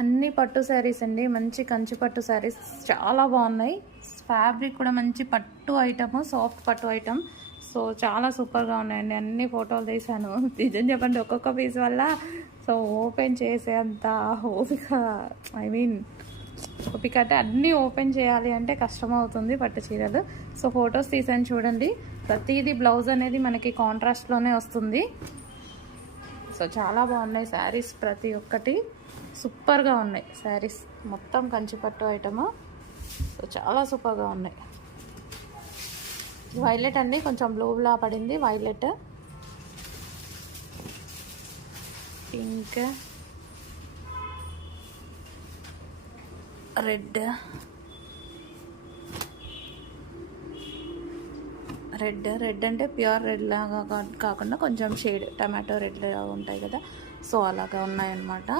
అన్ని పట్టు శారీస్ అండి, మంచి కంచి పట్టు శారీస్ చాలా బాగున్నాయి. ఫ్యాబ్రిక్ కూడా మంచి పట్టు ఐటమ్, సాఫ్ట్ పట్టు ఐటమ్. సో చాలా సూపర్గా ఉన్నాయండి. అన్ని ఫోటోలు తీసాను. నిజం చెప్పండి, ఒక్కొక్క పీస్ వల్ల సో ఓపెన్ చేసేంత ఓపిక, ఐ మీన్ ఓపిక అంటే అన్నీ ఓపెన్ చేయాలి అంటే కష్టమవుతుంది పట్టు చీరలు. సో ఫొటోస్ తీసాను చూడండి. ప్రతిదీ బ్లౌజ్ అనేది మనకి కాంట్రాస్ట్లోనే వస్తుంది. సో చాలా బాగున్నాయి శారీస్, ప్రతి ఒక్కటి సూపర్గా ఉన్నాయి శారీస్. మొత్తం కంచిపట్టు ఐటము. సో చాలా సూపర్గా ఉన్నాయి. వైలెట్ అండి, కొంచెం బ్లూలా పడింది వైలెట్. పింక్, రెడ్, రెడ్ అంటే ప్యూర్ రెడ్ లాగా కాకుండా కొంచెం షేడ్ టమాటో రెడ్ లాగా ఉంటాయి కదా, సో అలాగా ఉన్నాయన్నమాట.